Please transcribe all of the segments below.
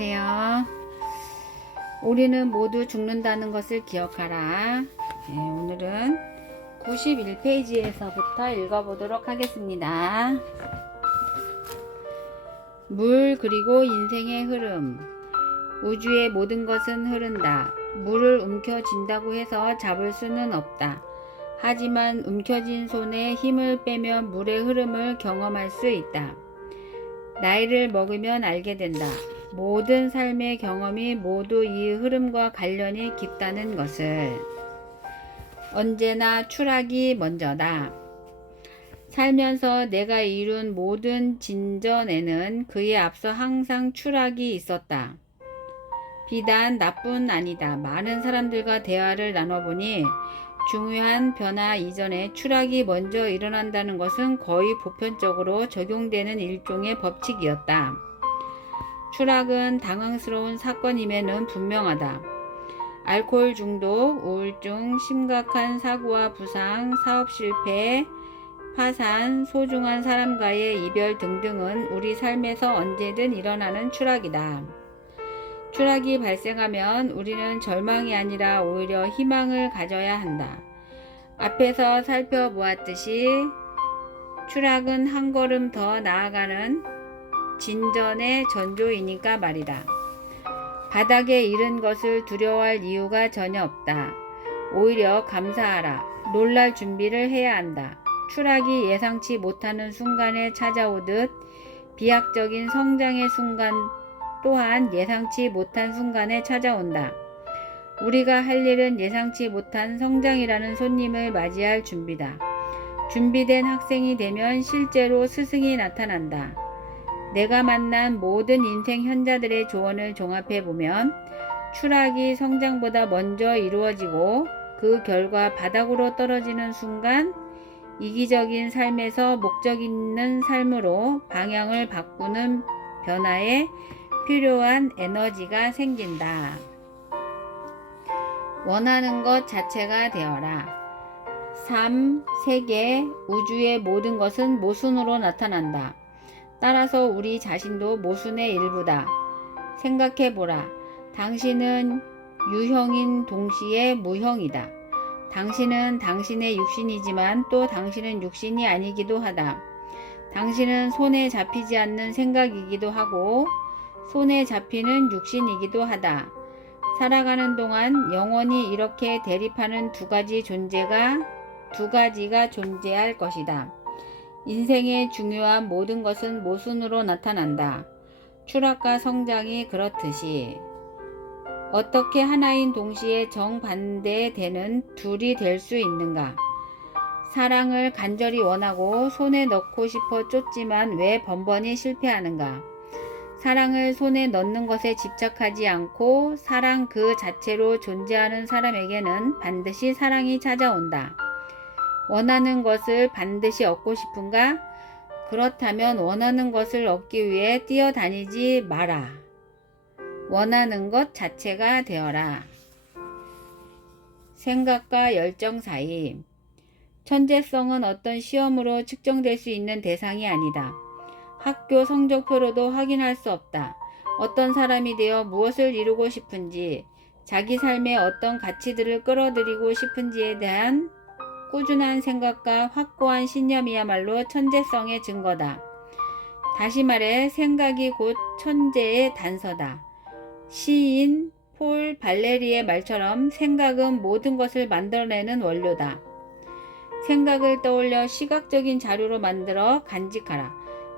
안녕하세요. 우리는 모두 죽는다는 것을 기억하라. 네, 오늘은 91페이지에서부터 읽어보도록 하겠습니다. 물 그리고 인생의 흐름. 우주의 모든 것은 흐른다. 물을 움켜쥔다고 해서 잡을 수는 없다. 하지만 움켜쥔 손에 힘을 빼면 물의 흐름을 경험할 수 있다. 나이를 먹으면 알게 된다. 모든 삶의 경험이 모두 이 흐름과 관련이 깊다는 것을. 언제나 추락이 먼저다. 살면서 내가 이룬 모든 진전에는 그에 앞서 항상 추락이 있었다. 비단 나뿐 아니다. 많은 사람들과 대화를 나눠보니 중요한 변화 이전에 추락이 먼저 일어난다는 것은 거의 보편적으로 적용되는 일종의 법칙이었다. 추락은 당황스러운 사건임에는 분명하다. 알코올 중독, 우울증, 심각한 사고와 부상, 사업 실패, 파산, 소중한 사람과의 이별 등등은 우리 삶에서 언제든 일어나는 추락이다. 추락이 발생하면 우리는 절망이 아니라 오히려 희망을 가져야 한다. 앞에서 살펴보았듯이 추락은 한 걸음 더 나아가는 진전의 전조이니까 말이다. 바닥에 이른 것을 두려워할 이유가 전혀 없다. 오히려 감사하라. 놀랄 준비를 해야 한다. 추락이 예상치 못하는 순간에 찾아오듯 비약적인 성장의 순간 또한 예상치 못한 순간에 찾아온다. 우리가 할 일은 예상치 못한 성장이라는 손님을 맞이할 준비다. 준비된 학생이 되면 실제로 스승이 나타난다. 내가 만난 모든 인생 현자들의 조언을 종합해보면 추락이 성장보다 먼저 이루어지고 그 결과 바닥으로 떨어지는 순간 이기적인 삶에서 목적 있는 삶으로 방향을 바꾸는 변화에 필요한 에너지가 생긴다. 원하는 것 자체가 되어라. 삶, 세계, 우주의 모든 것은 모순으로 나타난다. 따라서 우리 자신도 모순의 일부다. 생각해보라. 당신은 유형인 동시에 무형이다. 당신은 당신의 육신이지만 또 당신은 육신이 아니기도 하다. 당신은 손에 잡히지 않는 생각이기도 하고 손에 잡히는 육신이기도 하다. 살아가는 동안 영원히 이렇게 대립하는 두 가지가 존재할 것이다. 인생의 중요한 모든 것은 모순으로 나타난다. 추락과 성장이 그렇듯이. 어떻게 하나인 동시에 정반대되는 둘이 될 수 있는가? 사랑을 간절히 원하고 손에 넣고 싶어 쫓지만 왜 번번이 실패하는가? 사랑을 손에 넣는 것에 집착하지 않고 사랑 그 자체로 존재하는 사람에게는 반드시 사랑이 찾아온다. 원하는 것을 반드시 얻고 싶은가? 그렇다면 원하는 것을 얻기 위해 뛰어다니지 마라. 원하는 것 자체가 되어라. 생각과 열정 사이. 천재성은 어떤 시험으로 측정될 수 있는 대상이 아니다. 학교 성적표로도 확인할 수 없다. 어떤 사람이 되어 무엇을 이루고 싶은지, 자기 삶에 어떤 가치들을 끌어들이고 싶은지에 대한 꾸준한 생각과 확고한 신념이야말로 천재성의 증거다. 다시 말해 생각이 곧 천재의 단서다. 시인 폴 발레리의 말처럼 생각은 모든 것을 만들어내는 원료다. 생각을 떠올려 시각적인 자료로 만들어 간직하라.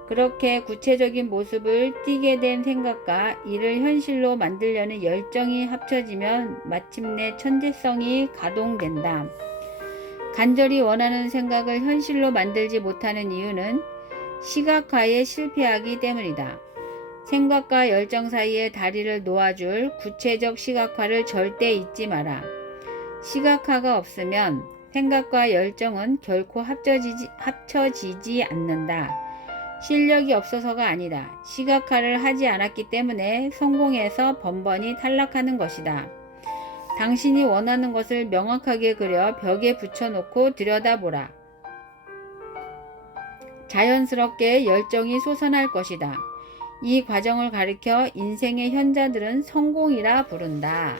그렇게 구체적인 모습을 띠게 된 생각과 이를 현실로 만들려는 열정이 합쳐지면 마침내 천재성이 가동된다. 간절히 원하는 생각을 현실로 만들지 못하는 이유는 시각화에 실패하기 때문이다. 생각과 열정 사이에 다리를 놓아줄 구체적 시각화를 절대 잊지 마라. 시각화가 없으면 생각과 열정은 결코 합쳐지지 않는다. 실력이 없어서가 아니다. 시각화를 하지 않았기 때문에 성공해서 번번이 탈락하는 것이다. 당신이 원하는 것을 명확하게 그려 벽에 붙여놓고 들여다보라. 자연스럽게 열정이 솟아날 것이다. 이 과정을 가리켜 인생의 현자들은 성공이라 부른다.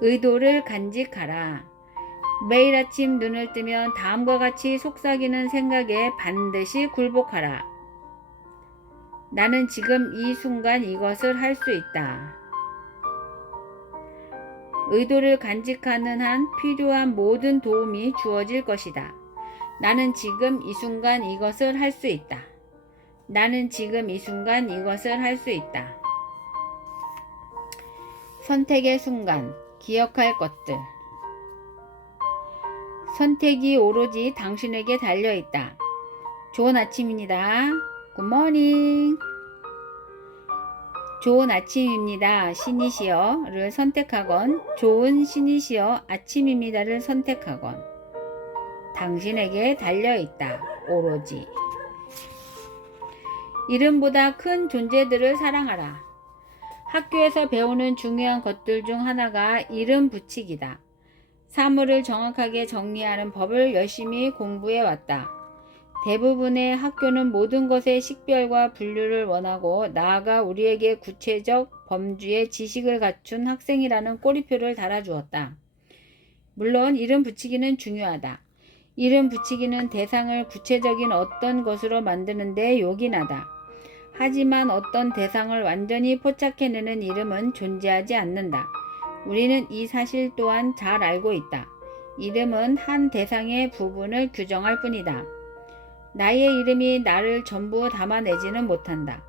의도를 간직하라. 매일 아침 눈을 뜨면 다음과 같이 속삭이는 생각에 반드시 굴복하라. 나는 지금 이 순간 이것을 할 수 있다. 의도를 간직하는 한 필요한 모든 도움이 주어질 것이다. 나는 지금 이 순간 이것을 할 수 있다. 나는 지금 이 순간 이것을 할 수 있다. 선택의 순간, 기억할 것들. 선택이 오로지 당신에게 달려있다. 좋은 아침입니다. 굿모닝. 좋은 아침입니다. 신이시여를 선택하건 좋은 신이시여 아침입니다를 선택하건 당신에게 달려있다. 오로지. 이름보다 큰 존재들을 사랑하라. 학교에서 배우는 중요한 것들 중 하나가 이름 붙이기다. 사물을 정확하게 정리하는 법을 열심히 공부해 왔다. 대부분의 학교는 모든 것의 식별과 분류를 원하고 나아가 우리에게 구체적 범주의 지식을 갖춘 학생이라는 꼬리표를 달아주었다. 물론 이름 붙이기는 중요하다. 이름 붙이기는 대상을 구체적인 어떤 것으로 만드는 데 요긴하다. 하지만 어떤 대상을 완전히 포착해내는 이름은 존재하지 않는다. 우리는 이 사실 또한 잘 알고 있다. 이름은 한 대상의 부분을 규정할 뿐이다. 나의 이름이 나를 전부 담아내지는 못한다.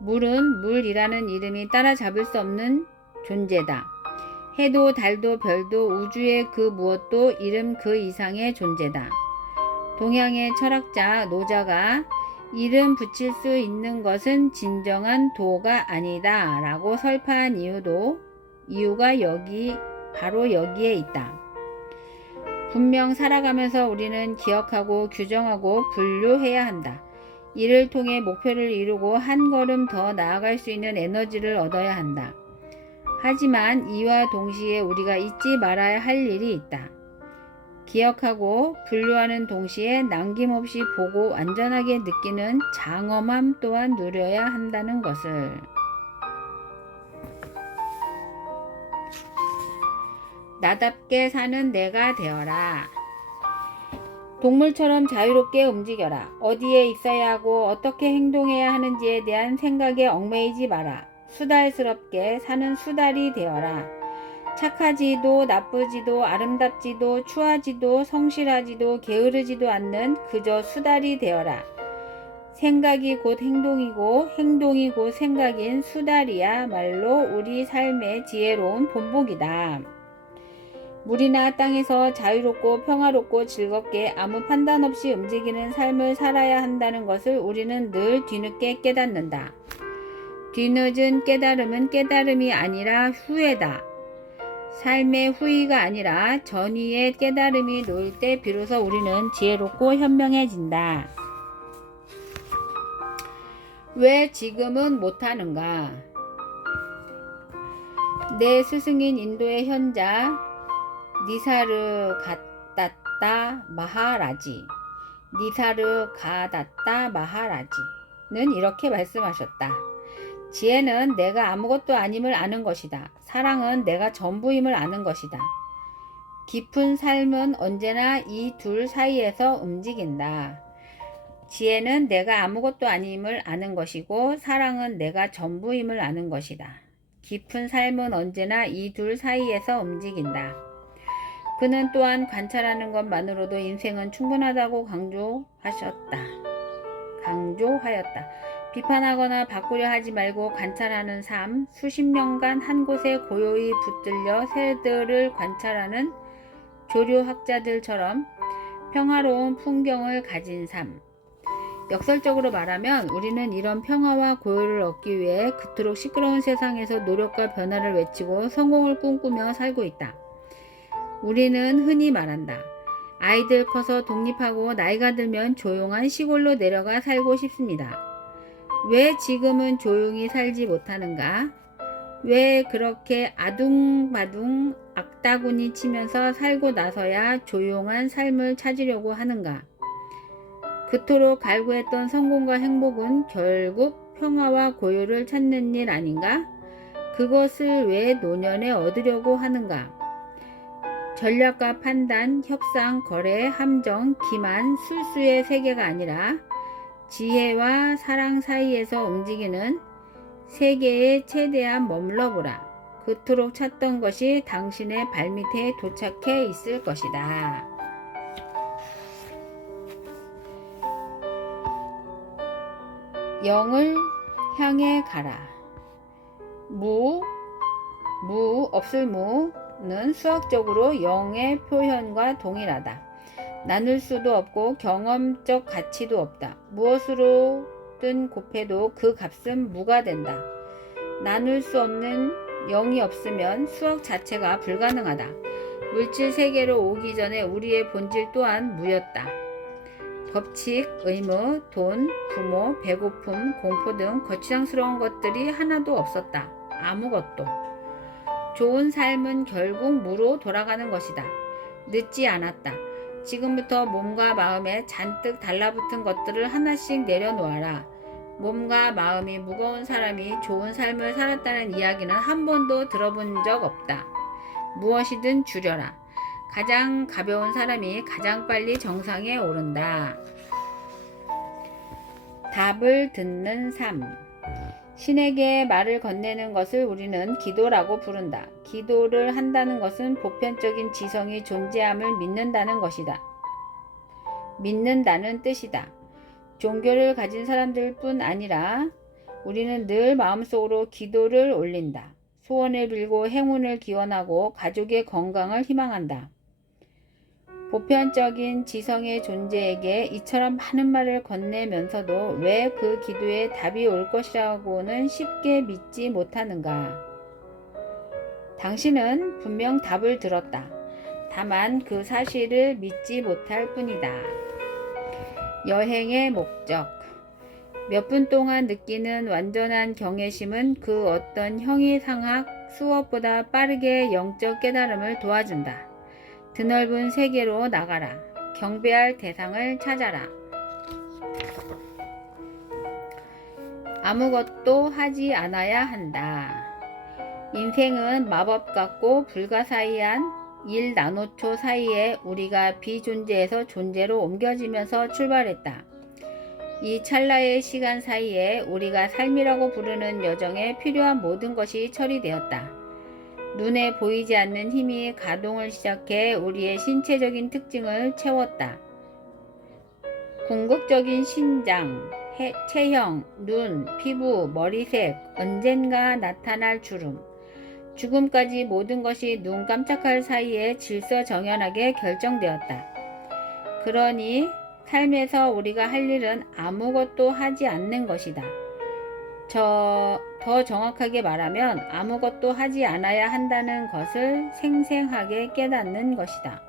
물은 물이라는 이름이 따라잡을 수 없는 존재다. 해도 달도 별도 우주의 그 무엇도 이름 그 이상의 존재다. 동양의 철학자 노자가 이름 붙일 수 있는 것은 진정한 도가 아니다 라고 설파한 이유가 바로 여기에 있다. 분명 살아가면서 우리는 기억하고 규정하고 분류해야 한다. 이를 통해 목표를 이루고 한 걸음 더 나아갈 수 있는 에너지를 얻어야 한다. 하지만 이와 동시에 우리가 잊지 말아야 할 일이 있다. 기억하고 분류하는 동시에 남김없이 보고 완전하게 느끼는 장엄함 또한 누려야 한다는 것을. 나답게 사는 내가 되어라. 동물처럼 자유롭게 움직여라. 어디에 있어야 하고 어떻게 행동해야 하는지에 대한 생각에 얽매이지 마라. 수달스럽게 사는 수달이 되어라. 착하지도 나쁘지도 아름답지도 추하지도 성실하지도 게으르지도 않는 그저 수달이 되어라. 생각이 곧 행동이고 행동이 곧 생각인 수달이야말로 우리 삶의 지혜로운 본보기다. 물이나 땅에서 자유롭고 평화롭고 즐겁게 아무 판단 없이 움직이는 삶을 살아야 한다는 것을 우리는 늘 뒤늦게 깨닫는다. 뒤늦은 깨달음은 깨달음이 아니라 후회다. 삶의 후회가 아니라 전위의 깨달음이 놓일 때 비로소 우리는 지혜롭고 현명해진다. 왜 지금은 못하는가? 내 스승인 인도의 현자 니사르가다tta 마하라지는 이렇게 말씀하셨다. 지혜는 내가 아무것도 아님을 아는 것이다. 사랑은 내가 전부임을 아는 것이다. 깊은 삶은 언제나 이 둘 사이에서 움직인다. 지혜는 내가 아무것도 아님을 아는 것이고 사랑은 내가 전부임을 아는 것이다. 깊은 삶은 언제나 이 둘 사이에서 움직인다. 그는 또한 관찰하는 것만으로도 인생은 충분하다고 강조하였다. 비판하거나 바꾸려 하지 말고 관찰하는 삶, 수십 년간 한 곳에 고요히 붙들려 새들을 관찰하는 조류학자들처럼 평화로운 풍경을 가진 삶. 역설적으로 말하면 우리는 이런 평화와 고요를 얻기 위해 그토록 시끄러운 세상에서 노력과 변화를 외치고 성공을 꿈꾸며 살고 있다. 우리는 흔히 말한다. 아이들 커서 독립하고 나이가 들면 조용한 시골로 내려가 살고 싶습니다. 왜 지금은 조용히 살지 못하는가? 왜 그렇게 아둥바둥 악다구니 치면서 살고 나서야 조용한 삶을 찾으려고 하는가? 그토록 갈구했던 성공과 행복은 결국 평화와 고요를 찾는 일 아닌가? 그것을 왜 노년에 얻으려고 하는가? 전략과 판단, 협상, 거래, 함정, 기만, 술수의 세계가 아니라 지혜와 사랑 사이에서 움직이는 세계에 최대한 머물러보라. 그토록 찾던 것이 당신의 발밑에 도착해 있을 것이다. 영을 향해 가라. 없을 무는 수학적으로 영의 표현과 동일하다. 나눌 수도 없고 경험적 가치도 없다. 무엇으로든 곱해도 그 값은 무가 된다. 나눌 수 없는 영이 없으면 수학 자체가 불가능하다. 물질 세계로 오기 전에 우리의 본질 또한 무였다. 법칙, 의무, 돈, 부모, 배고픔, 공포 등 거추장스러운 것들이 하나도 없었다. 아무것도. 좋은 삶은 결국 무로 돌아가는 것이다. 늦지 않았다. 지금부터 몸과 마음에 잔뜩 달라붙은 것들을 하나씩 내려놓아라. 몸과 마음이 무거운 사람이 좋은 삶을 살았다는 이야기는 한 번도 들어본 적 없다. 무엇이든 줄여라. 가장 가벼운 사람이 가장 빨리 정상에 오른다. 답을 듣는 삶. 신에게 말을 건네는 것을 우리는 기도라고 부른다. 기도를 한다는 것은 보편적인 지성이 존재함을 믿는다는 것이다. 믿는다는 뜻이다. 종교를 가진 사람들 뿐 아니라 우리는 늘 마음속으로 기도를 올린다. 소원을 빌고 행운을 기원하고 가족의 건강을 희망한다. 보편적인 지성의 존재에게 이처럼 많은 말을 건네면서도 왜 그 기도에 답이 올 것이라고는 쉽게 믿지 못하는가? 당신은 분명 답을 들었다. 다만 그 사실을 믿지 못할 뿐이다. 여행의 목적. 몇 분 동안 느끼는 완전한 경외심은 그 어떤 형이상학 수업보다 빠르게 영적 깨달음을 도와준다. 드넓은 세계로 나가라. 경배할 대상을 찾아라. 아무것도 하지 않아야 한다. 인생은 마법 같고 불가사의한 1나노초 사이에 우리가 비존재에서 존재로 옮겨지면서 출발했다. 이 찰나의 시간 사이에 우리가 삶이라고 부르는 여정에 필요한 모든 것이 처리되었다. 눈에 보이지 않는 힘이 가동을 시작해 우리의 신체적인 특징을 채웠다. 궁극적인 신장, 체형, 눈, 피부, 머리색, 언젠가 나타날 주름, 죽음까지 모든 것이 눈 깜짝할 사이에 질서정연하게 결정되었다. 그러니 삶에서 우리가 할 일은 아무것도 하지 않는 것이다. 더 정확하게 말하면 아무것도 하지 않아야 한다는 것을 생생하게 깨닫는 것이다.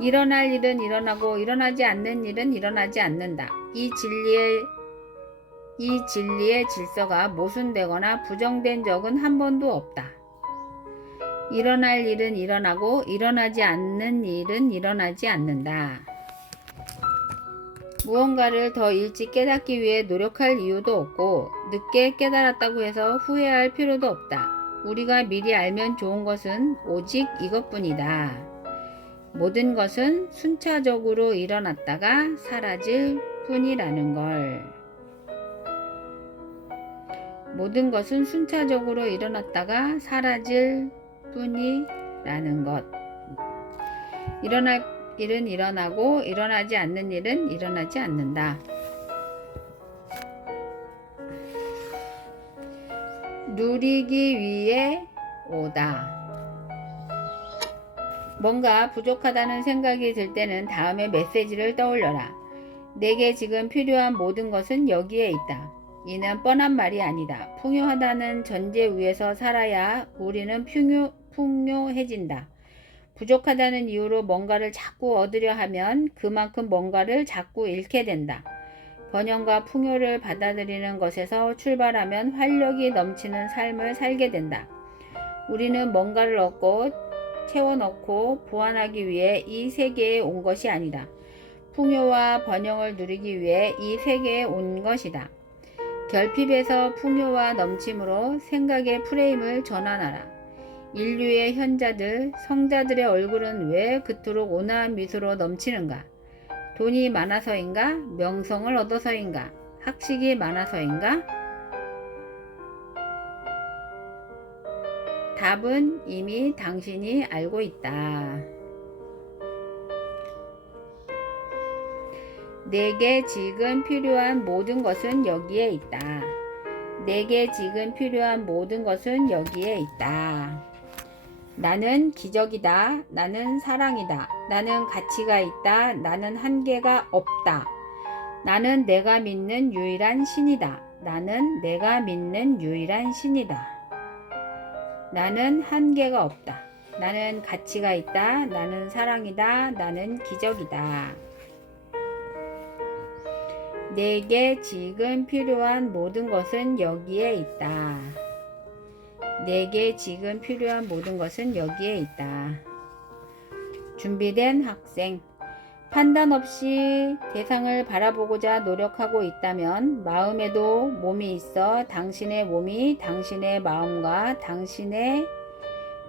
일어날 일은 일어나고 일어나지 않는 일은 일어나지 않는다. 이 진리의 질서가 모순되거나 부정된 적은 한 번도 없다. 일어날 일은 일어나고 일어나지 않는 일은 일어나지 않는다. 무언가를 더 일찍 깨닫기 위해 노력할 이유도 없고 늦게 깨달았다고 해서 후회할 필요도 없다. 우리가 미리 알면 좋은 것은 오직 이것뿐이다. 모든 것은 순차적으로 일어났다가 사라질 뿐이라는 걸. 모든 것은 순차적으로 일어났다가 사라질 뿐이라는 것. 일어날 일은 일어나고 일어나지 않는 일은 일어나지 않는다. 누리기 위해 오다. 뭔가 부족하다는 생각이 들 때는 다음의 메시지를 떠올려라. 내게 지금 필요한 모든 것은 여기에 있다. 이는 뻔한 말이 아니다. 풍요하다는 전제 위에서 살아야 우리는 풍요해진다. 부족하다는 이유로 뭔가를 자꾸 얻으려 하면 그만큼 뭔가를 자꾸 잃게 된다. 번영과 풍요를 받아들이는 것에서 출발하면 활력이 넘치는 삶을 살게 된다. 우리는 뭔가를 얻고 채워넣고 보완하기 위해 이 세계에 온 것이 아니다. 풍요와 번영을 누리기 위해 이 세계에 온 것이다. 결핍에서 풍요와 넘침으로 생각의 프레임을 전환하라. 인류의 현자들, 성자들의 얼굴은 왜 그토록 온화한 미소로 넘치는가? 돈이 많아서인가? 명성을 얻어서인가? 학식이 많아서인가? 답은 이미 당신이 알고 있다. 내게 지금 필요한 모든 것은 여기에 있다. 내게 지금 필요한 모든 것은 여기에 있다. 나는 기적이다. 나는 사랑이다. 나는 가치가 있다. 나는 한계가 없다. 나는 내가 믿는 유일한 신이다. 나는 내가 믿는 유일한 신이다. 나는 한계가 없다. 나는 가치가 있다. 나는 사랑이다. 나는 기적이다. 내게 지금 필요한 모든 것은 여기에 있다. 내게 지금 필요한 모든 것은 여기에 있다. 준비된 학생. 판단 없이 대상을 바라보고자 노력하고 있다면 마음에도 몸이 있어 당신의 몸이 당신의 마음과 당신의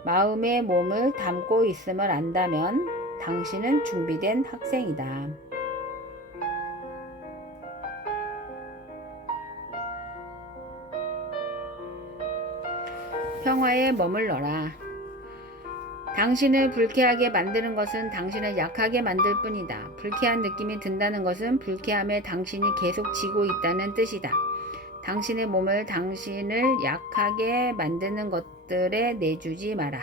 마음의 몸을 담고 있음을 안다면 당신은 준비된 학생이다. 평화에 머물러라. 당신을 불쾌하게 만드는 것은 당신을 약하게 만들 뿐이다. 불쾌한 느낌이 든다는 것은 불쾌함에 당신이 계속 지고 있다는 뜻이다. 당신의 몸을 당신을 약하게 만드는 것들에 내주지 마라.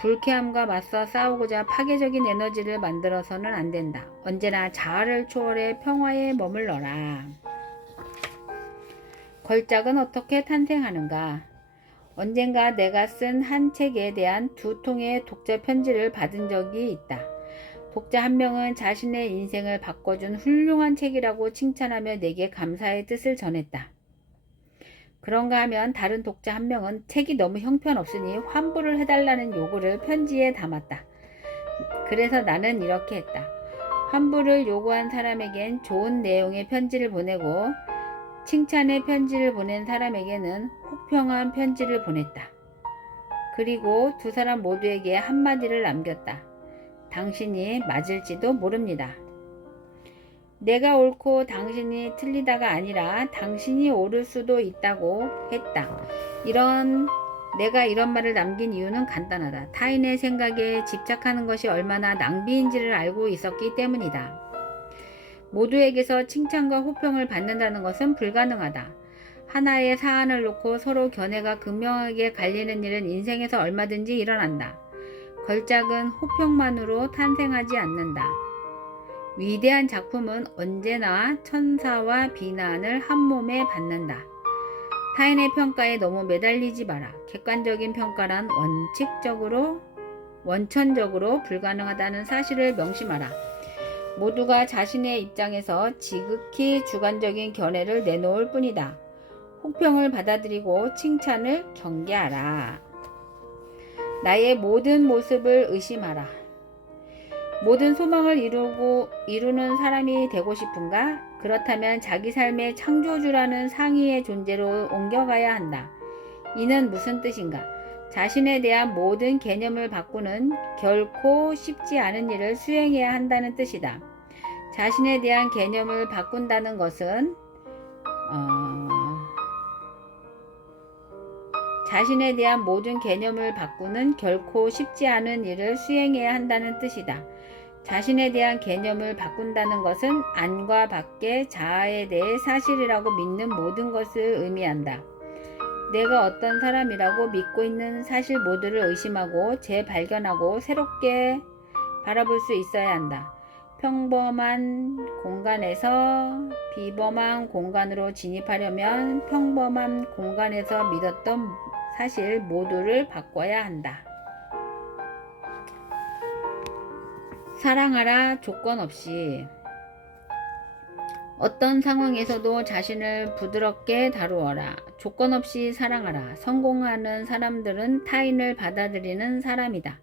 불쾌함과 맞서 싸우고자 파괴적인 에너지를 만들어서는 안 된다. 언제나 자아를 초월해 평화에 머물러라. 걸작은 어떻게 탄생하는가? 언젠가 내가 쓴 한 책에 대한 2통의 독자 편지를 받은 적이 있다. 독자 한 명은 자신의 인생을 바꿔준 훌륭한 책이라고 칭찬하며 내게 감사의 뜻을 전했다. 그런가 하면 다른 독자 한 명은 책이 너무 형편없으니 환불을 해달라는 요구를 편지에 담았다. 그래서 나는 이렇게 했다. 환불을 요구한 사람에겐 좋은 내용의 편지를 보내고 칭찬의 편지를 보낸 사람에게는 혹평한 편지를 보냈다. 그리고 두 사람 모두에게 한마디를 남겼다. 당신이 맞을지도 모릅니다. 내가 옳고 당신이 틀리다가 아니라 당신이 옳을 수도 있다고 했다. 내가 이런 말을 남긴 이유는 간단하다. 타인의 생각에 집착하는 것이 얼마나 낭비인지를 알고 있었기 때문이다. 모두에게서 칭찬과 호평을 받는다는 것은 불가능하다. 하나의 사안을 놓고 서로 견해가 극명하게 갈리는 일은 인생에서 얼마든지 일어난다. 걸작은 호평만으로 탄생하지 않는다. 위대한 작품은 언제나 천사와 비난을 한 몸에 받는다. 타인의 평가에 너무 매달리지 마라. 객관적인 평가란 원천적으로 불가능하다는 사실을 명심하라. 모두가 자신의 입장에서 지극히 주관적인 견해를 내놓을 뿐이다. 혹평을 받아들이고 칭찬을 경계하라. 나의 모든 모습을 의심하라. 모든 소망을 이루는 사람이 되고 싶은가? 그렇다면 자기 삶의 창조주라는 상위의 존재로 옮겨가야 한다. 이는 무슨 뜻인가? 자신에 대한 모든 개념을 바꾸는 결코 쉽지 않은 일을 수행해야 한다는 뜻이다. 자신에 대한 개념을 바꾼다는 것은 자신에 대한 모든 개념을 바꾸는 결코 쉽지 않은 일을 수행해야 한다는 뜻이다. 자신에 대한 개념을 바꾼다는 것은 안과 밖의 자아에 대해 사실이라고 믿는 모든 것을 의미한다. 내가 어떤 사람이라고 믿고 있는 사실 모두를 의심하고 재발견하고 새롭게 바라볼 수 있어야 한다. 평범한 공간에서 비범한 공간으로 진입하려면 평범한 공간에서 믿었던 사실 모두를 바꿔야 한다. 사랑하라. 조건 없이. 어떤 상황에서도 자신을 부드럽게 다루어라. 조건 없이 사랑하라. 성공하는 사람들은 타인을 받아들이는 사람이다.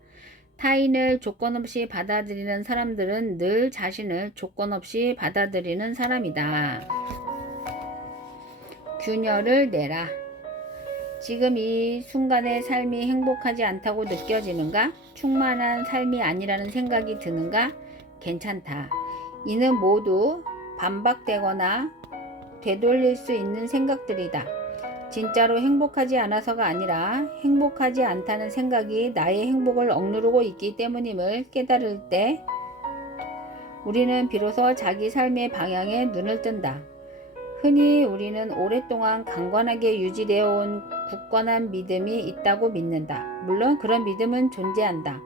타인을 조건 없이 받아들이는 사람들은 늘 자신을 조건 없이 받아들이는 사람이다. 균열을 내라. 지금 이 순간의 삶이 행복하지 않다고 느껴지는가? 충만한 삶이 아니라는 생각이 드는가? 괜찮다. 이는 모두 반박되거나 되돌릴 수 있는 생각들이다. 진짜로 행복하지 않아서가 아니라 행복하지 않다는 생각이 나의 행복을 억누르고 있기 때문임을 깨달을 때 우리는 비로소 자기 삶의 방향에 눈을 뜬다. 흔히 우리는 오랫동안 강건하게 유지되어 온 굳건한 믿음이 있다고 믿는다. 물론 그런 믿음은 존재한다.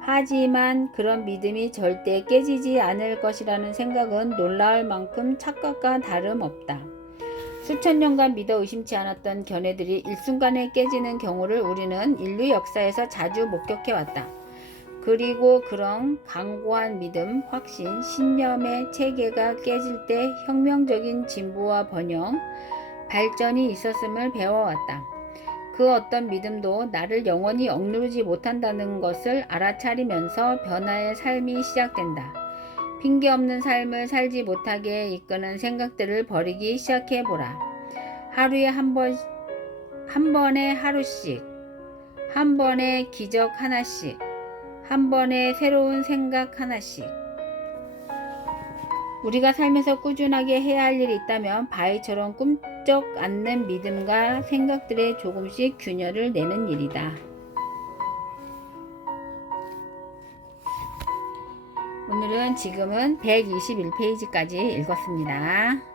하지만 그런 믿음이 절대 깨지지 않을 것이라는 생각은 놀라울 만큼 착각과 다름없다. 수천 년간 믿어 의심치 않았던 견해들이 일순간에 깨지는 경우를 우리는 인류 역사에서 자주 목격해왔다. 그리고 그런 강고한 믿음, 확신, 신념의 체계가 깨질 때 혁명적인 진보와 번영, 발전이 있었음을 배워왔다. 그 어떤 믿음도 나를 영원히 억누르지 못한다는 것을 알아차리면서 변화의 삶이 시작된다. 핑계 없는 삶을 살지 못하게 이끄는 생각들을 버리기 시작해보라. 하루에 한 번에 하루씩, 한 번에 기적 하나씩, 한 번에 새로운 생각 하나씩. 우리가 살면서 꾸준하게 해야 할 일이 있다면 바위처럼 꿈쩍 않는 믿음과 생각들에 조금씩 균열을 내는 일이다. 오늘은 지금은 121페이지까지 읽었습니다.